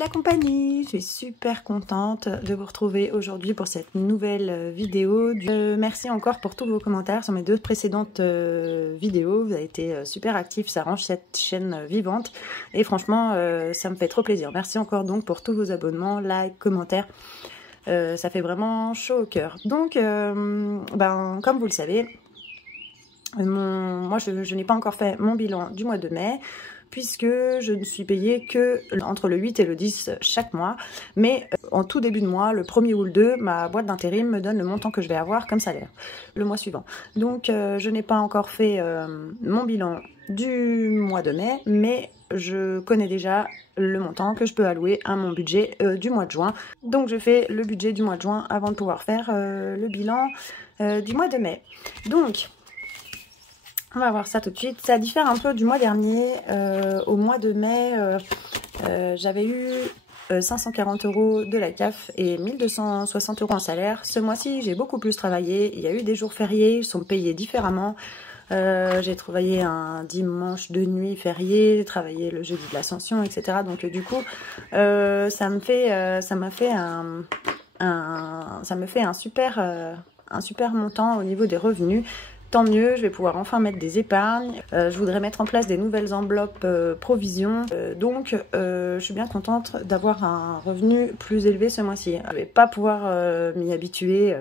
la compagnie, je suis super contente de vous retrouver aujourd'hui pour cette nouvelle vidéo. Merci encore pour tous vos commentaires sur mes deux précédentes vidéos, vous avez été super actifs, ça rend cette chaîne vivante et franchement ça me fait trop plaisir. Merci encore donc pour tous vos abonnements, likes, commentaires, ça fait vraiment chaud au cœur. Donc comme vous le savez, moi je n'ai pas encore fait mon bilan du mois de mai, puisque je ne suis payée que entre le 8 et le 10 chaque mois. Mais en tout début de mois, le 1er ou le 2, ma boîte d'intérim me donne le montant que je vais avoir comme salaire le mois suivant. Donc je n'ai pas encore fait mon bilan du mois de mai, mais je connais déjà le montant que je peux allouer à mon budget du mois de juin. Donc je fais le budget du mois de juin avant de pouvoir faire le bilan du mois de mai. Donc on va voir ça tout de suite. Ça diffère un peu du mois dernier. Au mois de mai, j'avais eu 540 € de la CAF et 1260 € en salaire. Ce mois-ci, j'ai beaucoup plus travaillé. Il y a eu des jours fériés, ils sont payés différemment. J'ai travaillé un dimanche de nuit férié, j'ai travaillé le jeudi de l'Ascension, etc. Donc du coup, ça me fait un super montant au niveau des revenus. Tant mieux, je vais pouvoir enfin mettre des épargnes. Je voudrais mettre en place des nouvelles enveloppes provisions. Donc, je suis bien contente d'avoir un revenu plus élevé ce mois-ci. Je vais pas pouvoir m'y habituer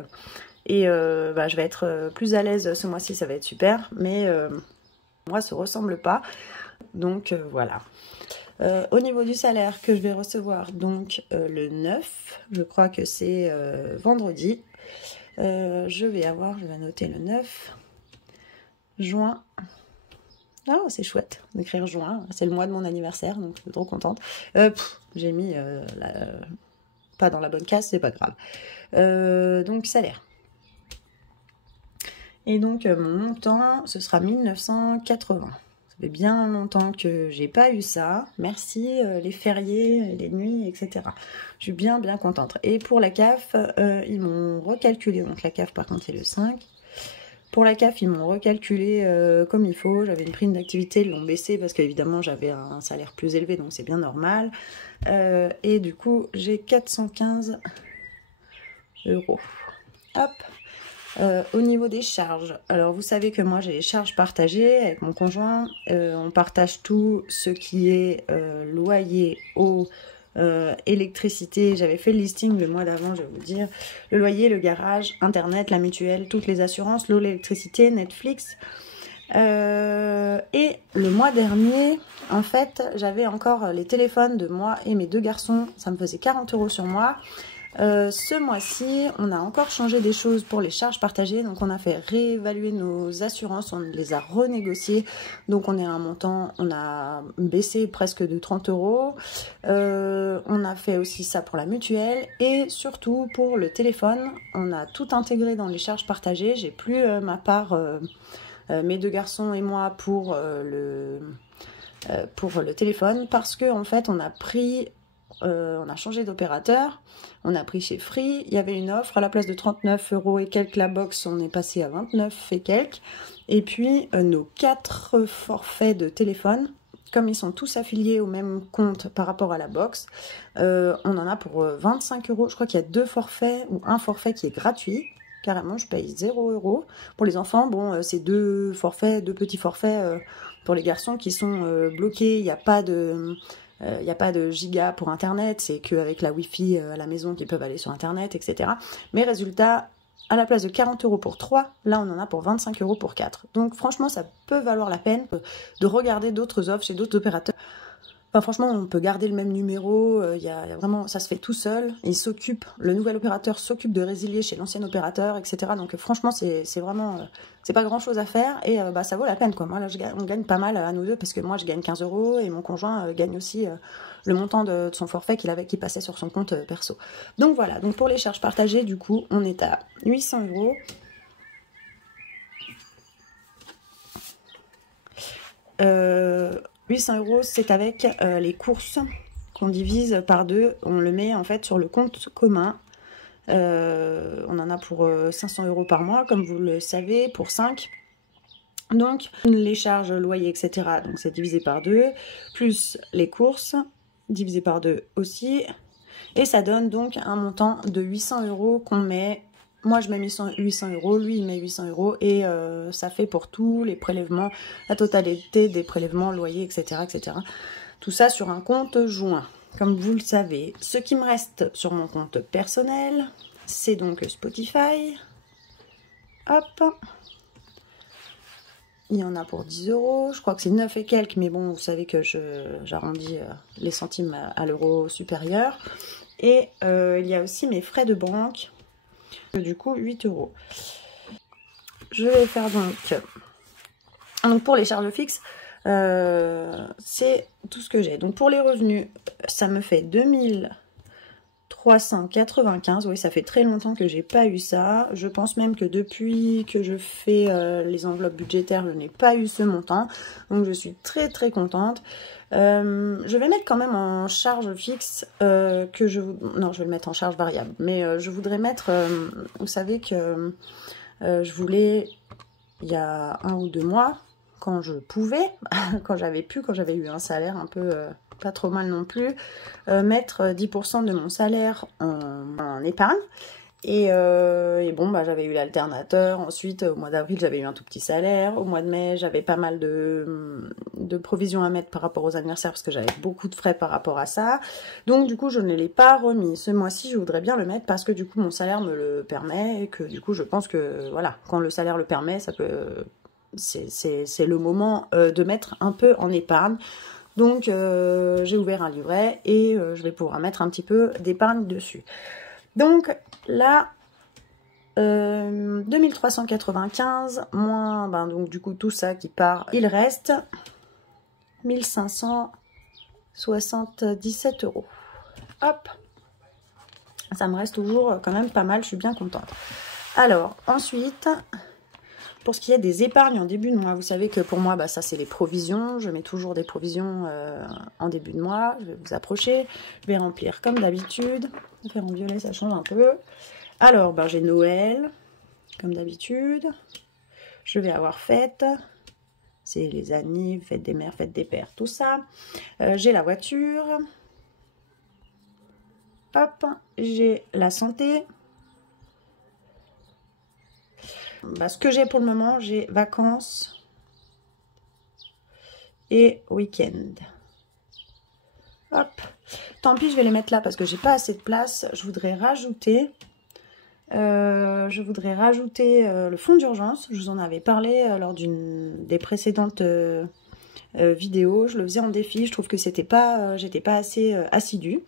et je vais être plus à l'aise ce mois-ci, ça va être super. Mais moi, ça se ressemble pas. Donc, voilà. Au niveau du salaire que je vais recevoir, donc le 9, je crois que c'est vendredi. Je vais noter le 9. Juin. Oh, c'est chouette d'écrire juin. C'est le mois de mon anniversaire, donc je suis trop contente. J'ai mis pas dans la bonne case, c'est pas grave. Donc salaire. Et donc mon montant, ce sera 1980. Ça fait bien longtemps que j'ai pas eu ça. Merci les fériés, les nuits, etc. Je suis bien contente. Et pour la CAF, ils m'ont recalculé. Donc la CAF par contre c'est le 5. Pour la CAF, ils m'ont recalculé comme il faut. J'avais une prime d'activité, ils l'ont baissé parce qu'évidemment j'avais un salaire plus élevé, donc c'est bien normal. Et du coup, j'ai 415 €. Hop. Au niveau des charges, alors vous savez que moi j'ai les charges partagées avec mon conjoint. On partage tout ce qui est loyer, eau, électricité. J'avais fait le listing le mois d'avant, je vais vous dire. Le loyer, le garage, internet, la mutuelle, toutes les assurances, l'eau, l'électricité, Netflix. Et le mois dernier, en fait, j'avais encore les téléphones de moi et mes deux garçons. Ça me faisait 40 € sur moi. Ce mois-ci, on a encore changé des choses pour les charges partagées, donc on a fait réévaluer nos assurances, on les a renégociées, donc on est à un montant, on a baissé presque de 30 €. On a fait aussi ça pour la mutuelle et surtout pour le téléphone, on a tout intégré dans les charges partagées. J'ai plus ma part, mes deux garçons et moi pour le téléphone, parce que en fait on a changé d'opérateur, on a pris chez Free, il y avait une offre, à la place de 39 € et quelques la box, on est passé à 29 et quelques. Et puis nos 4 forfaits de téléphone, comme ils sont tous affiliés au même compte par rapport à la box, on en a pour 25 €. Je crois qu'il y a 2 forfaits ou un forfait qui est gratuit. Carrément, je paye 0 €. Pour les enfants, bon, c'est 2 forfaits, 2 petits forfaits pour les garçons qui sont bloqués. Il n'y a pas de giga pour internet, c'est qu'avec la wifi à la maison qu'ils peuvent aller sur internet, etc. Mais résultat, à la place de 40 € pour 3, là on en a pour 25 € pour 4. Donc franchement, ça peut valoir la peine de regarder d'autres offres chez d'autres opérateurs. Enfin, franchement, on peut garder le même numéro, vraiment, ça se fait tout seul. Le nouvel opérateur s'occupe de résilier chez l'ancien opérateur, etc. Donc franchement, c'est vraiment, c'est pas grand chose à faire et ça vaut la peine, quoi. Moi là, on gagne pas mal à nous deux parce que moi je gagne 15 € et mon conjoint gagne aussi le montant de son forfait qui passait sur son compte perso. Donc voilà, donc pour les charges partagées, du coup, on est à 800 €. 800 €, c'est avec les courses qu'on divise par 2. On le met en fait sur le compte commun. On en a pour 500 € par mois, comme vous le savez, pour 5. Donc les charges, loyer, etc. Donc c'est divisé par 2, plus les courses. divisé par 2 aussi. Et ça donne donc un montant de 800 € qu'on met. Moi, je mets 800 €, lui, il met 800 € et ça fait pour tous les prélèvements, la totalité des prélèvements, loyers, etc., etc. Tout ça sur un compte joint, comme vous le savez. Ce qui me reste sur mon compte personnel, c'est donc Spotify. Hop. Il y en a pour 10 €. Je crois que c'est 9 et quelques, mais bon, vous savez que j'arrondis les centimes à l'euro supérieur. Et il y a aussi mes frais de banque. Du coup 8 €. Je vais faire donc pour les charges fixes, c'est tout ce que j'ai. Donc pour les revenus, ça me fait 2395. Oui, ça fait très longtemps que j'ai pas eu ça. Je pense même que depuis que je fais les enveloppes budgétaires, je n'ai pas eu ce montant. Donc je suis très très contente. Je vais mettre quand même en charge fixe non, je vais le mettre en charge variable, mais je voudrais mettre, vous savez que je voulais, il y a 1 ou 2 mois, quand je pouvais, quand j'avais eu un salaire un peu pas trop mal non plus, mettre 10% de mon salaire en épargne. Et bon, bah, j'avais eu l'alternateur. Ensuite, au mois d'avril, j'avais eu un tout petit salaire. Au mois de mai, j'avais pas mal de provisions à mettre par rapport aux anniversaires parce que j'avais beaucoup de frais par rapport à ça. Donc, du coup, je ne l'ai pas remis. Ce mois-ci, je voudrais bien le mettre parce que, du coup, mon salaire me le permet et que, du coup, je pense que, voilà, quand le salaire le permet, ça peut... C'est le moment de mettre un peu en épargne. Donc, j'ai ouvert un livret et je vais pouvoir mettre un petit peu d'épargne dessus. Donc là, 2395 moins, donc du coup tout ça qui part, il reste 1577 €. Hop, ça me reste toujours quand même pas mal, je suis bien contente. Alors ensuite, pour ce qui est des épargnes en début de mois, vous savez que pour moi, bah, ça c'est les provisions. Je mets toujours des provisions en début de mois. Je vais vous approcher. Je vais remplir comme d'habitude. Faire en violet, ça change un peu. Alors, bah, j'ai Noël, comme d'habitude. Je vais avoir fête. C'est les annives, fête des mères, fête des pères, tout ça. J'ai la voiture. Hop, j'ai la santé. Bah, ce que j'ai pour le moment, j'ai vacances et week-end. Hop. Tant pis, je vais les mettre là parce que j'ai pas assez de place. Je voudrais rajouter le fonds d'urgence. Je vous en avais parlé lors des précédentes vidéos. Je le faisais en défi. Je trouve que j'étais pas assez assidue.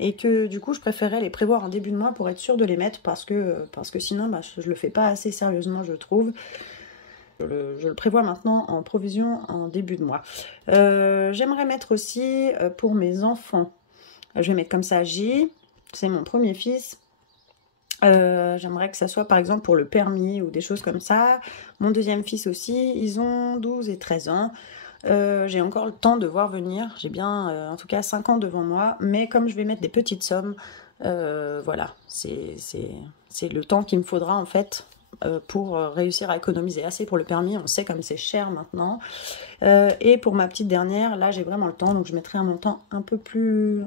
Et que du coup je préférais les prévoir en début de mois pour être sûre de les mettre parce que sinon bah, je le fais pas assez sérieusement, je trouve. Je le prévois maintenant en provision en début de mois. J'aimerais mettre aussi pour mes enfants, je vais mettre comme ça J, c'est mon premier fils. J'aimerais que ça soit par exemple pour le permis ou des choses comme ça. Mon deuxième fils aussi, ils ont 12 et 13 ans. J'ai encore le temps de voir venir, j'ai bien en tout cas 5 ans devant moi, mais comme je vais mettre des petites sommes, voilà, c'est le temps qu'il me faudra en fait pour réussir à économiser assez pour le permis. On sait comme c'est cher maintenant, et pour ma petite dernière, là j'ai vraiment le temps, donc je mettrai un montant un peu plus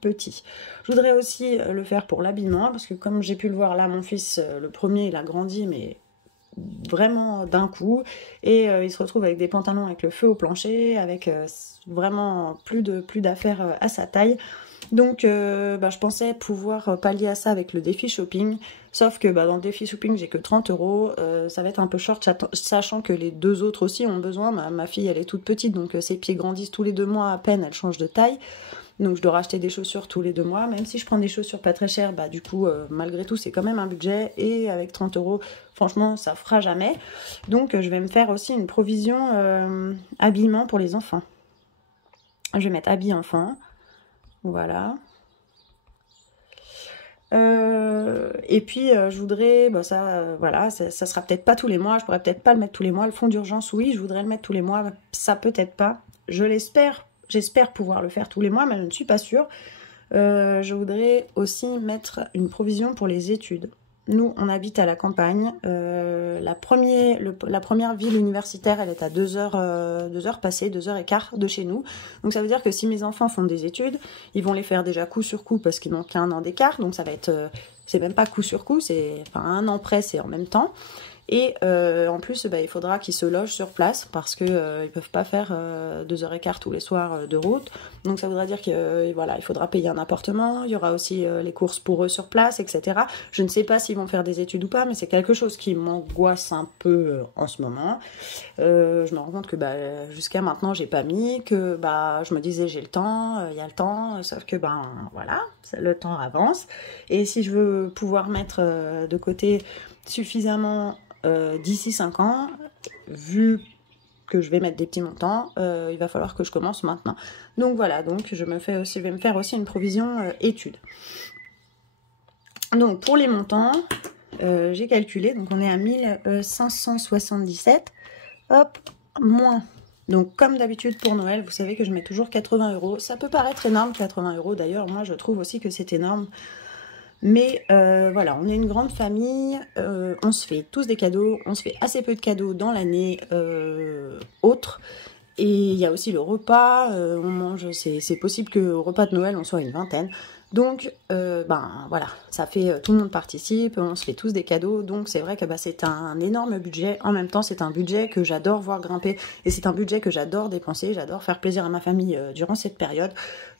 petit. Je voudrais aussi le faire pour l'habillement, parce que comme j'ai pu le voir là, mon fils, le premier, il a grandi, mais vraiment d'un coup, et il se retrouve avec des pantalons avec le feu au plancher, avec vraiment plus d'affaires à sa taille. Donc je pensais pouvoir pallier à ça avec le défi shopping, sauf que dans le défi shopping j'ai que 30 €, ça va être un peu short, sachant que les deux autres aussi ont besoin. Ma fille elle est toute petite, donc ses pieds grandissent tous les 2 mois à peine, elle change de taille. Donc je dois racheter des chaussures tous les 2 mois, même si je prends des chaussures pas très chères, du coup malgré tout c'est quand même un budget, et avec 30 € franchement ça fera jamais. Donc je vais me faire aussi une provision habillement pour les enfants. Je vais mettre habits enfants, voilà. Et puis je voudrais, voilà, ça sera peut-être pas tous les mois, je pourrais peut-être pas le mettre tous les mois. Le fonds d'urgence, oui, je voudrais le mettre tous les mois, ça peut-être pas, je l'espère. J'espère pouvoir le faire tous les mois, mais je ne suis pas sûre. Je voudrais aussi mettre une provision pour les études. Nous, on habite à la campagne. La première ville universitaire, elle est à 2 heures passées, 2 heures et quart de chez nous. Donc ça veut dire que si mes enfants font des études, ils vont les faire déjà coup sur coup parce qu'ils n'ont qu'un an d'écart. Donc ça va être, c'est même pas coup sur coup, c'est enfin un an près, c'est en même temps. Et en plus, il faudra qu'ils se logent sur place parce que ils peuvent pas faire 2 heures et quart tous les soirs de route. Donc ça voudra dire que voilà, il faudra payer un appartement. Il y aura aussi les courses pour eux sur place, etc. Je ne sais pas s'ils vont faire des études ou pas, mais c'est quelque chose qui m'angoisse un peu en ce moment. Je me rends compte que jusqu'à maintenant, j'ai pas mis, que je me disais j'ai le temps, il y a le temps, sauf que voilà, le temps avance. Et si je veux pouvoir mettre de côté suffisamment d'ici 5 ans, vu que je vais mettre des petits montants, il va falloir que je commence maintenant. Donc voilà, donc je vais me faire aussi une provision études. Donc pour les montants, j'ai calculé, donc on est à 1577, hop, moins. Donc comme d'habitude pour Noël, vous savez que je mets toujours 80 €. Ça peut paraître énorme, 80 €, d'ailleurs, moi je trouve aussi que c'est énorme. Mais voilà, on est une grande famille, on se fait tous des cadeaux, on se fait assez peu de cadeaux dans l'année autre. Et il y a aussi le repas, on mange, c'est possible qu'au repas de Noël on soit une vingtaine. Donc voilà, ça fait, tout le monde participe, on se fait tous des cadeaux, donc c'est vrai que c'est un énorme budget. En même temps, c'est un budget que j'adore voir grimper, et c'est un budget que j'adore dépenser, j'adore faire plaisir à ma famille durant cette période.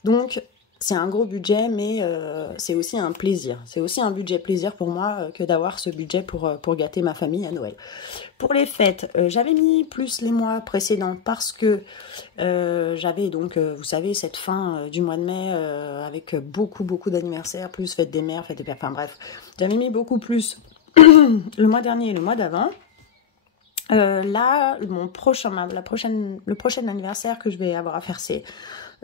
Donc c'est un gros budget, mais c'est aussi un plaisir. C'est aussi un budget plaisir pour moi que d'avoir ce budget pour gâter ma famille à Noël. Pour les fêtes, j'avais mis plus les mois précédents parce que j'avais donc, vous savez, cette fin du mois de mai avec beaucoup d'anniversaires, plus fête des mères, fête des pères, enfin bref. J'avais mis beaucoup plus le mois dernier et le mois d'avant. Là, le prochain anniversaire que je vais avoir à faire, c'est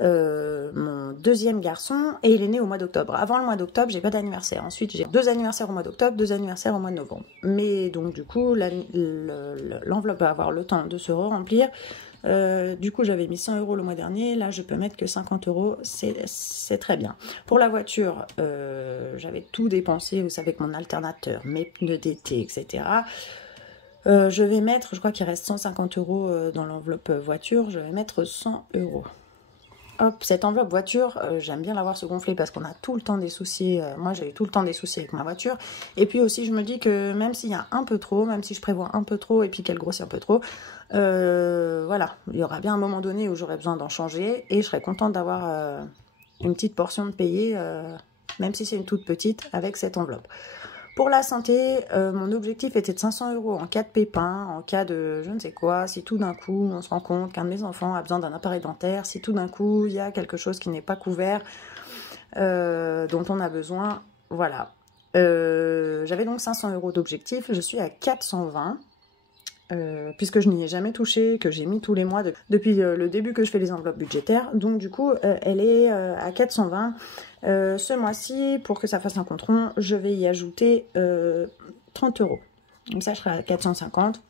mon deuxième garçon, et il est né au mois d'octobre. Avant le mois d'octobre, j'ai pas d'anniversaire. Ensuite, j'ai 2 anniversaires au mois d'octobre, 2 anniversaires au mois de novembre. Mais donc du coup, l'enveloppe va avoir le temps de se remplir. Du coup, j'avais mis 100 € le mois dernier. Là, je peux mettre que 50 €. C'est très bien. Pour la voiture, j'avais tout dépensé. Vous savez que mon alternateur, mes pneus d'été, etc. Je vais mettre, je crois qu'il reste 150 € dans l'enveloppe voiture. Je vais mettre 100 €. Hop, cette enveloppe voiture, j'aime bien l'avoir se gonfler parce qu'on a tout le temps des soucis. Moi, j'ai eu tout le temps des soucis avec ma voiture. Et puis aussi, je me dis que même s'il y a un peu trop, même si je prévois un peu trop et puis qu'elle grossit un peu trop, voilà, il y aura bien un moment donné où j'aurai besoin d'en changer et je serai contente d'avoir une petite portion de payer, même si c'est une toute petite, avec cette enveloppe. Pour la santé, mon objectif était de 500 € en cas de pépin, en cas de je ne sais quoi, si tout d'un coup on se rend compte qu'un de mes enfants a besoin d'un appareil dentaire, si tout d'un coup il y a quelque chose qui n'est pas couvert, dont on a besoin, voilà. J'avais donc 500 € d'objectif, je suis à 420, puisque je n'y ai jamais touché, que j'ai mis tous les mois depuis le début que je fais les enveloppes budgétaires. Donc du coup, elle est à 420. Ce mois-ci, pour que ça fasse un compte rond, je vais y ajouter 30 €. Donc ça, je serai à 450.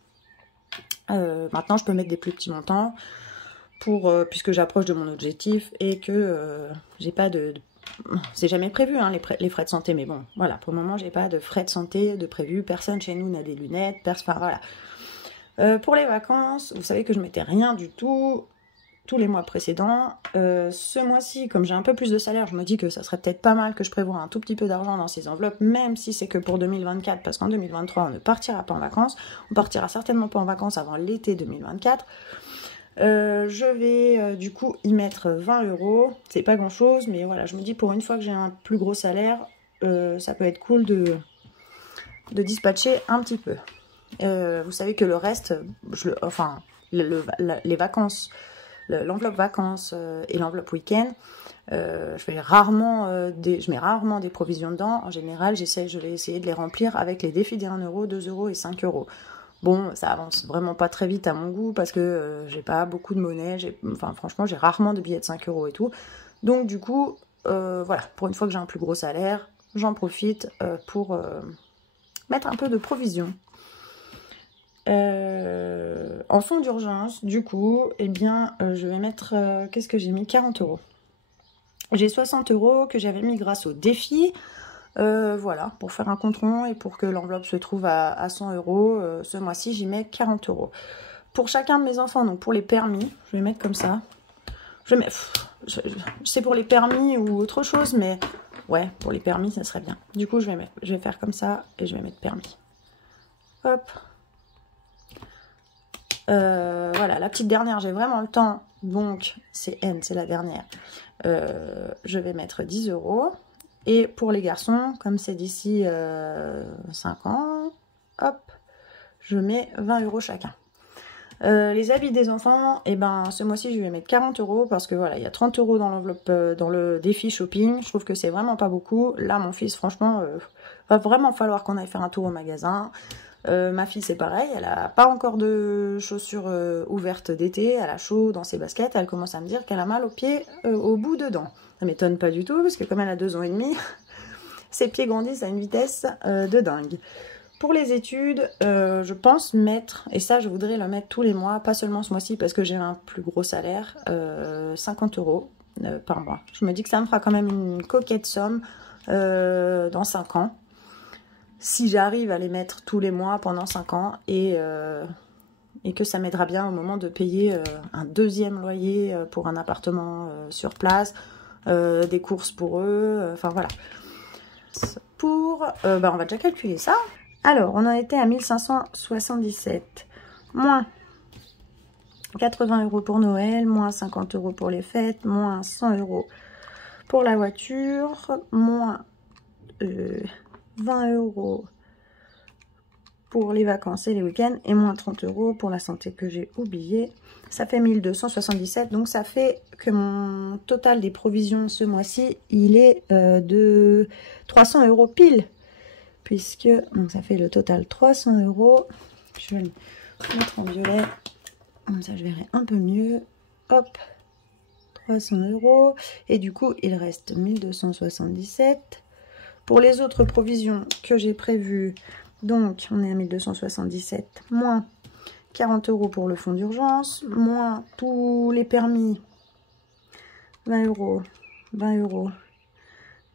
Maintenant, je peux mettre des plus petits montants puisque j'approche de mon objectif et que j'ai pas de c'est jamais prévu, hein, les frais de santé, mais bon, voilà, pour le moment, j'ai pas de frais de santé de prévu. Personne chez nous n'a des lunettes, enfin voilà. Pour les vacances, vous savez que je mettais rien du tout tous les mois précédents. Ce mois-ci, comme j'ai un peu plus de salaire, je me dis que ça serait peut-être pas mal que je prévoie un tout petit peu d'argent dans ces enveloppes, même si c'est que pour 2024, parce qu'en 2023, on ne partira pas en vacances. On partira certainement pas en vacances avant l'été 2024. Je vais du coup y mettre 20 €. C'est pas grand-chose, mais voilà, je me dis pour une fois que j'ai un plus gros salaire, ça peut être cool de dispatcher un petit peu. Vous savez que le reste, les vacances, l'enveloppe vacances et l'enveloppe week-end, je mets rarement des provisions dedans. En général, je vais essayer de les remplir avec les défis des 1 €, 2 € et 5 €. Bon, ça avance vraiment pas très vite à mon goût parce que j'ai pas beaucoup de monnaie. Franchement, j'ai rarement de billets de 5 € et tout. Donc du coup, voilà, pour une fois que j'ai un plus gros salaire, j'en profite pour mettre un peu de provision. En fonds d'urgence, du coup, eh bien, je vais mettre, qu'est-ce que j'ai mis? 40 €. J'ai 60 € que j'avais mis grâce au défi. Voilà, pour faire un compte rond et pour que l'enveloppe se trouve à 100 euros. Ce mois-ci, j'y mets 40 euros. Pour chacun de mes enfants, donc pour les permis, je vais mettre comme ça. C'est pour les permis ou autre chose, mais ouais, pour les permis, ça serait bien. Du coup, je vais faire comme ça et je vais mettre permis. Hop. Voilà, la petite dernière, j'ai vraiment le temps. Donc, c'est N, c'est la dernière. Je vais mettre 10 euros. Et pour les garçons, comme c'est d'ici 5 ans, hop, je mets 20 euros chacun. Les habits des enfants, et ben ce mois-ci je vais mettre 40 euros parce que voilà, il y a 30 euros dans l'enveloppe, dans le défi shopping. Je trouve que c'est vraiment pas beaucoup. Là, mon fils, franchement, va vraiment falloir qu'on aille faire un tour au magasin. Ma fille, c'est pareil, elle a pas encore de chaussures ouvertes d'été, elle a chaud dans ses baskets, elle commence à me dire qu'elle a mal aux pieds au bout dedans. Ça m'étonne pas du tout parce que comme elle a 2 ans et demi, ses pieds grandissent à une vitesse de dingue. Pour les études, je pense mettre, et ça je voudrais le mettre tous les mois, pas seulement ce mois-ci parce que j'ai un plus gros salaire, 50 euros par mois. Je me dis que ça me fera quand même une coquette somme dans 5 ans. Si j'arrive à les mettre tous les mois pendant 5 ans et que ça m'aidera bien au moment de payer un 2e loyer pour un appartement sur place, des courses pour eux, enfin voilà. On va déjà calculer ça. Alors, on en était à 1577, moins 80 euros pour Noël, moins 50 euros pour les fêtes, moins 100 euros pour la voiture, moins 20 euros pour les vacances et les week-ends, et moins 30 euros pour la santé que j'ai oublié. Ça fait 1277, donc ça fait que mon total des provisions ce mois-ci, il est de 300 euros pile. Puisque, donc ça fait le total 300 euros. Je vais le mettre en violet. Comme ça, je verrai un peu mieux. Hop, 300 euros. Et du coup, il reste 1277. Pour les autres provisions que j'ai prévues, donc on est à 1277, moins 40 euros pour le fonds d'urgence, moins tous les permis, 20 euros, 20 euros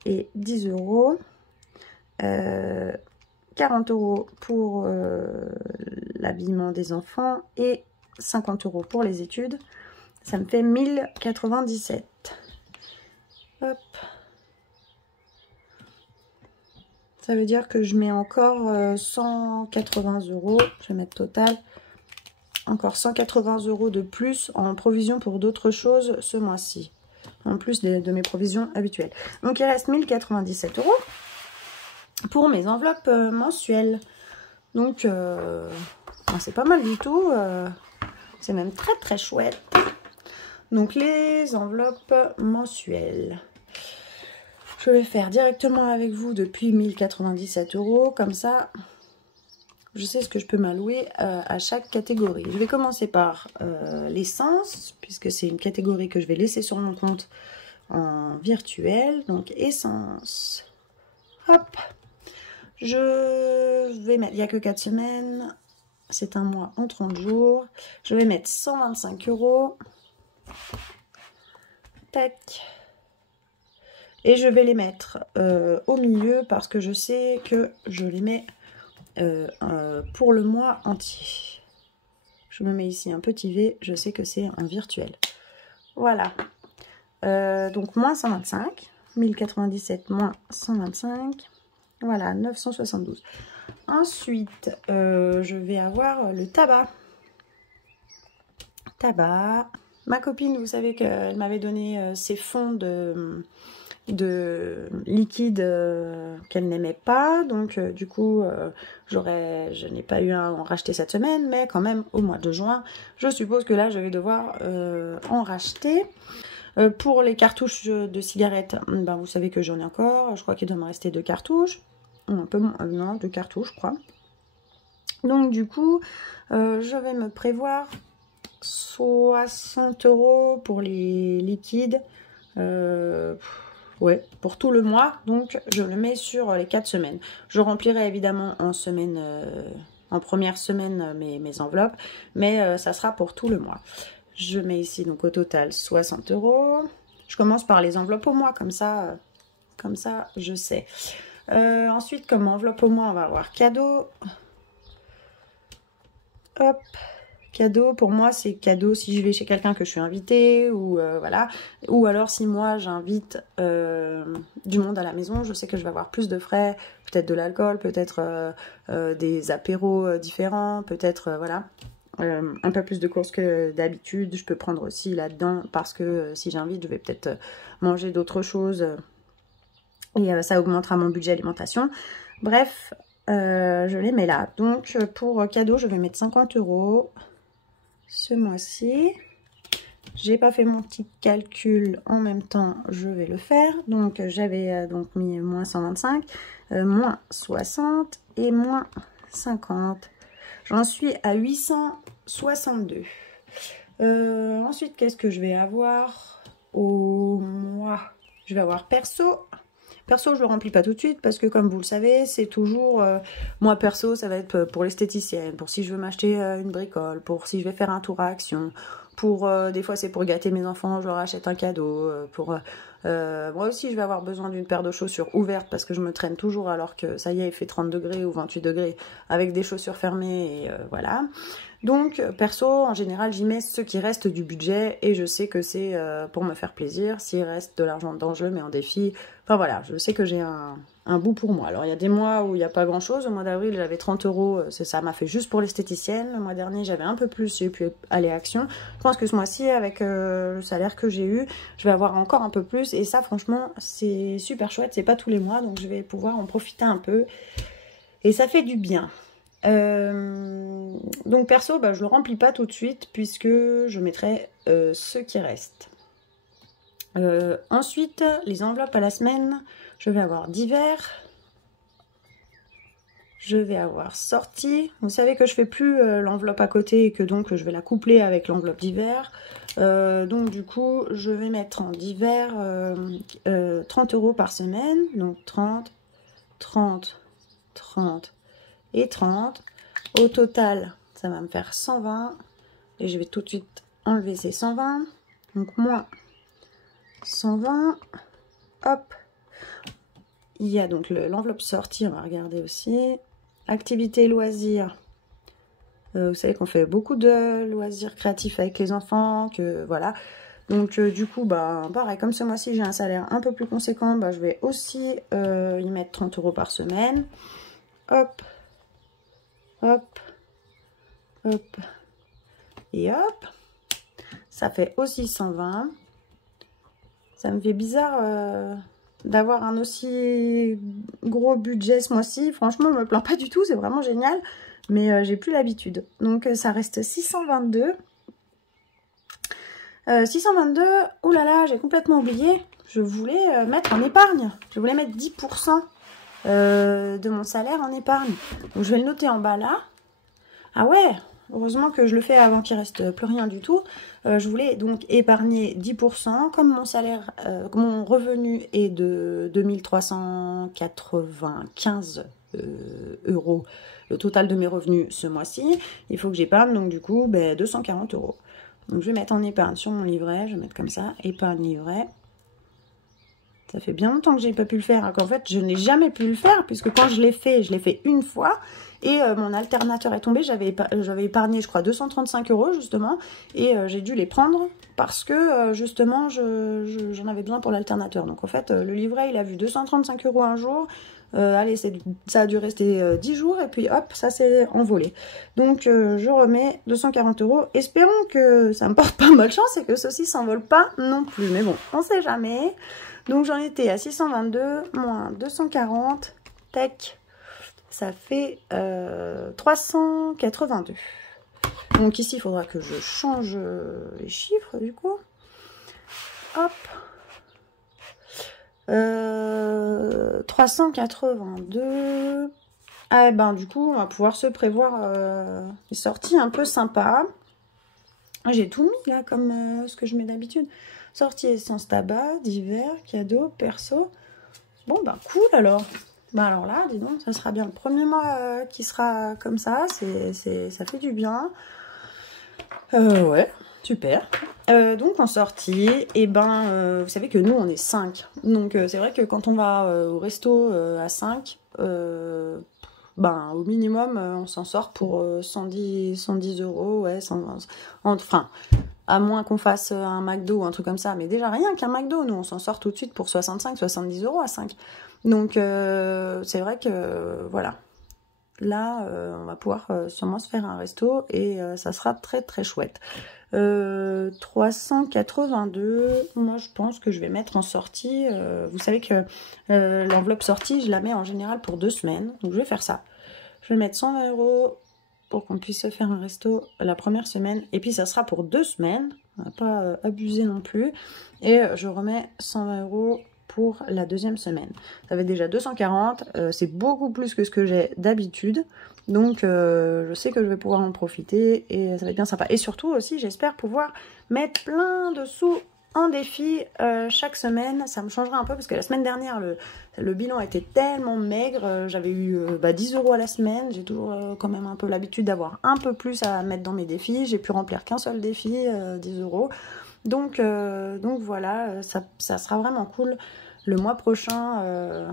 et 10 euros. 40 euros pour l'habillement des enfants et 50 euros pour les études. Ça me fait 1097. Hop. Ça veut dire que je mets encore 180 euros. Je vais mettre total. Encore 180 euros de plus en provision pour d'autres choses ce mois-ci. En plus de mes provisions habituelles. Donc il reste 1097 euros. Pour mes enveloppes mensuelles. Donc, c'est pas mal du tout. C'est même très très chouette. Donc, les enveloppes mensuelles. Je vais faire directement avec vous depuis 1097 euros. Comme ça, je sais ce que je peux m'allouer à chaque catégorie. Je vais commencer par l'essence, puisque c'est une catégorie que je vais laisser sur mon compte en virtuel. Donc, essence. Hop. Je vais mettre, il n'y a que 4 semaines, c'est un mois en 30 jours. Je vais mettre 125 euros. Tac. Et je vais les mettre au milieu parce que je sais que je les mets pour le mois entier. Je me mets ici un petit V, je sais que c'est un virtuel. Voilà. Donc moins 125, 1097 moins 125. Voilà, 972. Ensuite, je vais avoir le tabac. Tabac. Ma copine, vous savez qu'elle m'avait donné ses fonds de liquide qu'elle n'aimait pas. Donc, du coup, je n'ai pas eu à en racheter cette semaine. Mais quand même, au mois de juin, je suppose que là, je vais devoir en racheter. Pour les cartouches de cigarettes, ben, vous savez que j'en ai encore. Je crois qu'il doit me rester 2 cartouches. Un peu moins, non, 2 cartouches, je crois. Donc, du coup, je vais me prévoir 60 euros pour les liquides. Ouais, pour tout le mois. Donc, je le mets sur les 4 semaines. Je remplirai évidemment en semaine, en première semaine mes enveloppes. Mais ça sera pour tout le mois. Je mets ici, donc au total, 60 euros. Je commence par les enveloppes au mois, comme ça je sais. Ensuite, comme enveloppe au mois, on va avoir cadeau. Hop, cadeau, pour moi, c'est cadeau si je vais chez quelqu'un que je suis invitée, ou voilà. Ou alors, si moi, j'invite du monde à la maison, je sais que je vais avoir plus de frais, peut-être de l'alcool, peut-être des apéros différents, peut-être, voilà. Un peu plus de courses que d'habitude, je peux prendre aussi là-dedans, parce que si j'invite, je vais peut-être manger d'autres choses, et ça augmentera mon budget alimentation. Bref, je les mets là. Donc, pour cadeau, je vais mettre 50 € ce mois-ci. J'ai pas fait mon petit calcul en même temps, je vais le faire. Donc, j'avais donc mis moins 125, moins 60 et moins 50. J'en suis à 862. Ensuite, qu'est-ce que je vais avoir au mois? Je vais avoir perso. Perso, je le remplis pas tout de suite parce que, comme vous le savez, c'est toujours... moi, perso, ça va être pour l'esthéticienne, pour si je veux m'acheter une bricole, pour si je vais faire un tour à Action, pour... des fois, c'est pour gâter mes enfants, je leur achète un cadeau, pour... moi aussi, je vais avoir besoin d'une paire de chaussures ouvertes parce que je me traîne toujours alors que, ça y est, il fait 30 degrés ou 28 degrés avec des chaussures fermées, et voilà. Donc, perso, en général, j'y mets ce qui reste du budget et je sais que c'est pour me faire plaisir. S'il reste de l'argent dedans, je le mets en défi. Enfin voilà, je sais que j'ai un bout pour moi. Alors, il y a des mois où il n'y a pas grand-chose. Au mois d'avril, j'avais 30 €. Ça m'a fait juste pour l'esthéticienne. Le mois dernier, j'avais un peu plus. J'ai pu aller à Action. Je pense que ce mois-ci, avec le salaire que j'ai eu, je vais avoir encore un peu plus. Et ça, franchement, c'est super chouette. C'est pas tous les mois, donc je vais pouvoir en profiter un peu. Et ça fait du bien. Donc perso, je le remplis pas tout de suite puisque je mettrai ce qui reste. Ensuite, les enveloppes à la semaine, je vais avoir d'hiver, je vais avoir sortie. Vous savez que je fais plus l'enveloppe à côté et que donc je vais la coupler avec l'enveloppe d'hiver. Donc du coup, je vais mettre en d'hiver 30 € par semaine. Donc 30, 30, 30 et 30. Au total, ça va me faire 120. Et je vais tout de suite enlever ces 120. Donc moins 120. Hop. Il y a donc l'enveloppe sortie, on va regarder aussi. Activité loisirs. Vous savez qu'on fait beaucoup de loisirs créatifs avec les enfants, que voilà. Donc du coup, pareil, comme ce mois-ci j'ai un salaire un peu plus conséquent, je vais aussi y mettre 30 € par semaine. Hop. Hop, hop, et hop. Ça fait aussi 120. Ça me fait bizarre d'avoir un aussi gros budget ce mois-ci. Franchement, je me plains pas du tout, c'est vraiment génial. Mais j'ai plus l'habitude. Donc ça reste 622. 622, oulala, j'ai complètement oublié. Je voulais mettre en épargne. Je voulais mettre 10% de mon salaire en épargne. Donc je vais le noter en bas là. Ah ouais, heureusement que je le fais avant qu'il reste plus rien du tout. Je voulais donc épargner 10%. Comme mon salaire, mon revenu est de 2395 €, le total de mes revenus ce mois-ci, il faut que j'épargne donc du coup 240 €. Donc je vais mettre en épargne sur mon livret, je vais mettre comme ça, épargne livret. Ça fait bien longtemps que j'ai pas pu le faire, qu'en fait je n'ai jamais pu le faire, puisque quand je l'ai fait une fois, et mon alternateur est tombé, j'avais épargné je crois 235 € justement, et j'ai dû les prendre, parce que justement j'en avais besoin pour l'alternateur. Donc en fait le livret il a vu 235 € un jour, allez ça a dû rester 10 jours, et puis hop, ça s'est envolé. Donc je remets 240 €, espérons que ça me porte pas malchance, et que ceci s'envole pas non plus, mais bon, on sait jamais. Donc j'en étais à 622, moins 240, tac, ça fait 382. Donc ici, il faudra que je change les chiffres du coup. Hop. 382. Ah du coup, on va pouvoir se prévoir des sorties un peu sympas. J'ai tout mis là, comme ce que je mets d'habitude. Sortie essence tabac, d'hiver, cadeau, perso. Bon, cool alors. Alors là, dis donc, ça sera bien le premier mois qui sera comme ça. Ça fait du bien. Ouais, Super. Donc en sortie, et ben, vous savez que nous on est 5. Donc c'est vrai que quand on va au resto à 5, ben au minimum on s'en sort pour 110 euros, ouais, enfin, à moins qu'on fasse un McDo ou un truc comme ça, mais déjà rien qu'un McDo, nous on s'en sort tout de suite pour 65-70 euros à 5. Donc c'est vrai que voilà. Là, on va pouvoir sûrement se faire un resto et ça sera très très chouette. 382, moi je pense que je vais mettre en sortie. Vous savez que l'enveloppe sortie, je la mets en général pour 2 semaines. Donc je vais faire ça. Je vais mettre 120 euros pour qu'on puisse se faire un resto la première semaine. Et puis ça sera pour 2 semaines. On va pas abuser non plus. Et je remets 120 euros pour la deuxième semaine. Ça fait déjà 240, c'est beaucoup plus que ce que j'ai d'habitude, donc je sais que je vais pouvoir en profiter et ça va être bien sympa. Et surtout aussi, j'espère pouvoir mettre plein de sous en défi chaque semaine. Ça me changera un peu parce que la semaine dernière, le bilan était tellement maigre, j'avais eu 10 euros à la semaine. J'ai toujours quand même un peu l'habitude d'avoir un peu plus à mettre dans mes défis. J'ai pu remplir qu'un seul défi, 10 euros. Donc voilà, ça sera vraiment cool. Le mois prochain,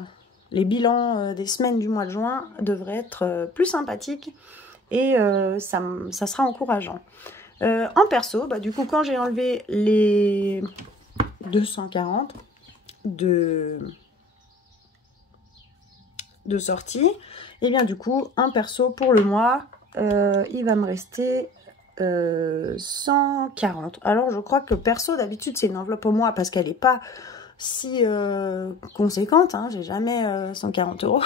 les bilans des semaines du mois de juin devraient être plus sympathiques et ça sera encourageant. En perso, du coup, quand j'ai enlevé les 240 de sortie, et bien du coup, en perso, pour le mois, il va me rester 140. Alors, je crois que perso, d'habitude, c'est une enveloppe au mois parce qu'elle n'est pas si conséquente, hein, j'ai jamais 140 euros.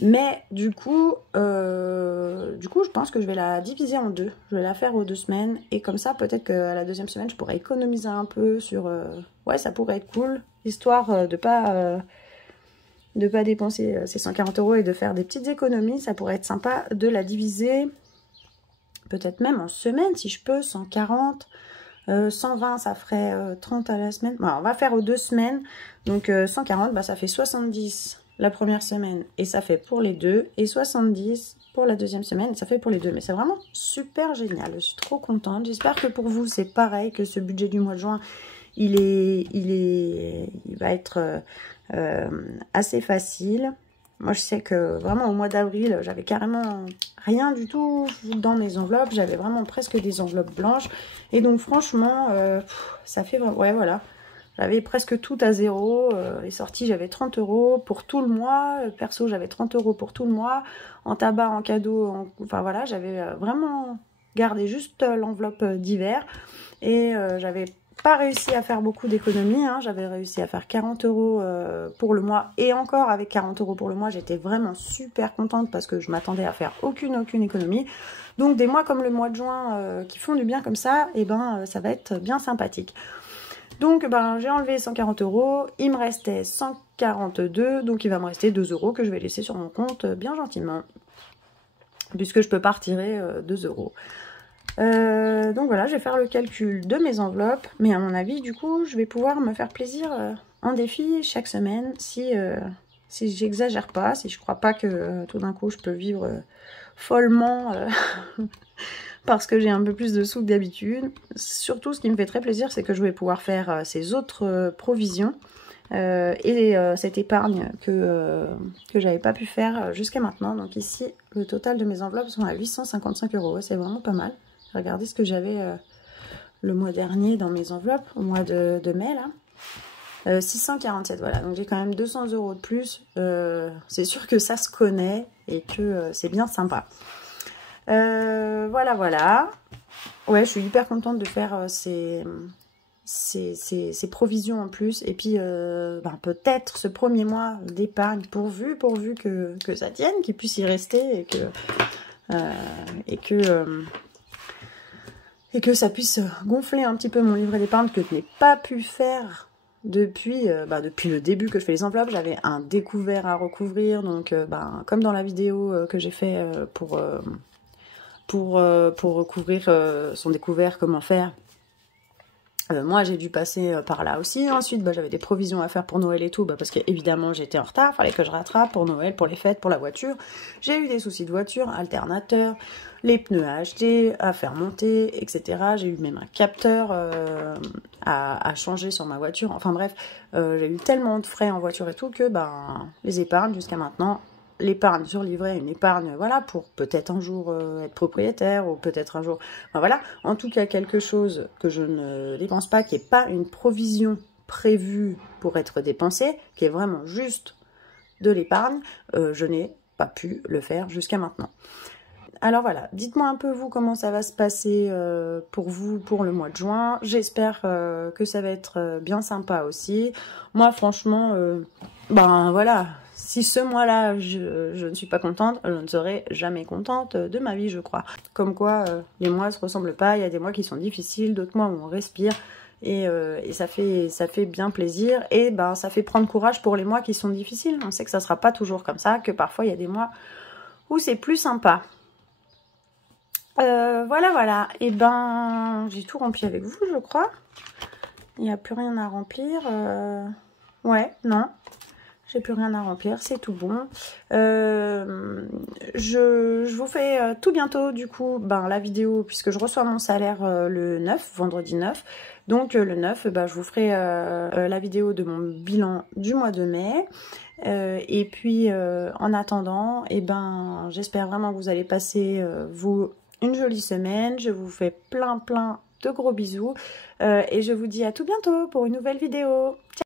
Mais du coup, je pense que je vais la diviser en deux. Je vais la faire aux 2 semaines. Et comme ça, peut-être qu'à la deuxième semaine, je pourrais économiser un peu sur... ouais, ça pourrait être cool. Histoire de pas dépenser ces 140 euros et de faire des petites économies. Ça pourrait être sympa de la diviser. Peut-être même en semaine, si je peux, 140. 120, ça ferait 30 à la semaine. Bon, on va faire aux 2 semaines. Donc 140, ça fait 70 la première semaine. Et ça fait pour les deux. Et 70 pour la deuxième semaine. Et ça fait pour les deux. Mais c'est vraiment super génial. Je suis trop contente. J'espère que pour vous, c'est pareil. Que ce budget du mois de juin, il va être assez facile. Moi, je sais que vraiment au mois d'avril, j'avais carrément rien du tout dans mes enveloppes. J'avais vraiment presque des enveloppes blanches. Et donc, franchement, ça fait... Ouais, voilà. J'avais presque tout à zéro. Les sorties, j'avais 30 euros pour tout le mois. Perso, j'avais 30 euros pour tout le mois. En tabac, en cadeau, enfin voilà, j'avais vraiment gardé juste l'enveloppe d'hiver. Et j'avais pas réussi à faire beaucoup d'économies, hein. J'avais réussi à faire 40 euros pour le mois, et encore avec 40 euros pour le mois, j'étais vraiment super contente parce que je m'attendais à faire aucune économie. Donc des mois comme le mois de juin qui font du bien comme ça, et ça va être bien sympathique. Donc j'ai enlevé 140 euros, il me restait 142, donc il va me rester 2 euros que je vais laisser sur mon compte bien gentiment, puisque je peux pas retirer 2 euros. Donc voilà, je vais faire le calcul de mes enveloppes, mais à mon avis, du coup, je vais pouvoir me faire plaisir en défi chaque semaine si j'exagère pas, si je crois pas que tout d'un coup je peux vivre follement parce que j'ai un peu plus de sous que d'habitude. Surtout, ce qui me fait très plaisir, c'est que je vais pouvoir faire ces autres provisions et cette épargne que j'avais pas pu faire jusqu'à maintenant. Donc ici, le total de mes enveloppes sont à 855 euros, c'est vraiment pas mal. Regardez ce que j'avais le mois dernier dans mes enveloppes, au mois de mai, là. 647, voilà. Donc j'ai quand même 200 euros de plus. C'est sûr que ça se connaît et que c'est bien sympa. Voilà. Ouais, je suis hyper contente de faire ces provisions en plus. Et puis, peut-être ce premier mois d'épargne, pourvu que ça tienne, qu'il puisse y rester et que ça puisse gonfler un petit peu mon livret d'épargne que je n'ai pas pu faire depuis le début que je fais les enveloppes. J'avais un découvert à recouvrir, donc comme dans la vidéo que j'ai fait pour recouvrir son découvert, comment faire. Moi, j'ai dû passer par là aussi. Ensuite, j'avais des provisions à faire pour Noël et tout, parce qu'évidemment, j'étais en retard. Fallait que je rattrape pour Noël, pour les fêtes, pour la voiture. J'ai eu des soucis de voiture, alternateur, les pneus à acheter, à faire monter, etc. J'ai eu même un capteur à changer sur ma voiture. Enfin bref, j'ai eu tellement de frais en voiture et tout que les épargnes jusqu'à maintenant, l'épargne sur livret, une épargne, voilà, pour peut-être un jour être propriétaire ou peut-être un jour, voilà, en tout cas quelque chose que je ne dépense pas, qui n'est pas une provision prévue pour être dépensée, qui est vraiment juste de l'épargne, je n'ai pas pu le faire jusqu'à maintenant. Alors voilà, dites-moi un peu vous comment ça va se passer pour vous pour le mois de juin. J'espère que ça va être bien sympa aussi. Moi franchement, voilà, si ce mois-là je ne suis pas contente, je ne serai jamais contente de ma vie, je crois. Comme quoi les mois se ressemblent pas, il y a des mois qui sont difficiles, d'autres mois où on respire. Et ça fait bien plaisir. Et ça fait prendre courage pour les mois qui sont difficiles. On sait que ça sera pas toujours comme ça, que parfois il y a des mois où c'est plus sympa. Voilà. Et j'ai tout rempli avec vous, je crois. Il n'y a plus rien à remplir. Ouais, non. J'ai plus rien à remplir, c'est tout bon. Je vous fais tout bientôt, du coup, la vidéo, puisque je reçois mon salaire le 9, vendredi 9. Donc le 9, je vous ferai la vidéo de mon bilan du mois de mai. Et puis, en attendant, j'espère vraiment que vous allez passer, une jolie semaine. Je vous fais plein de gros bisous. Et je vous dis à tout bientôt pour une nouvelle vidéo. Ciao!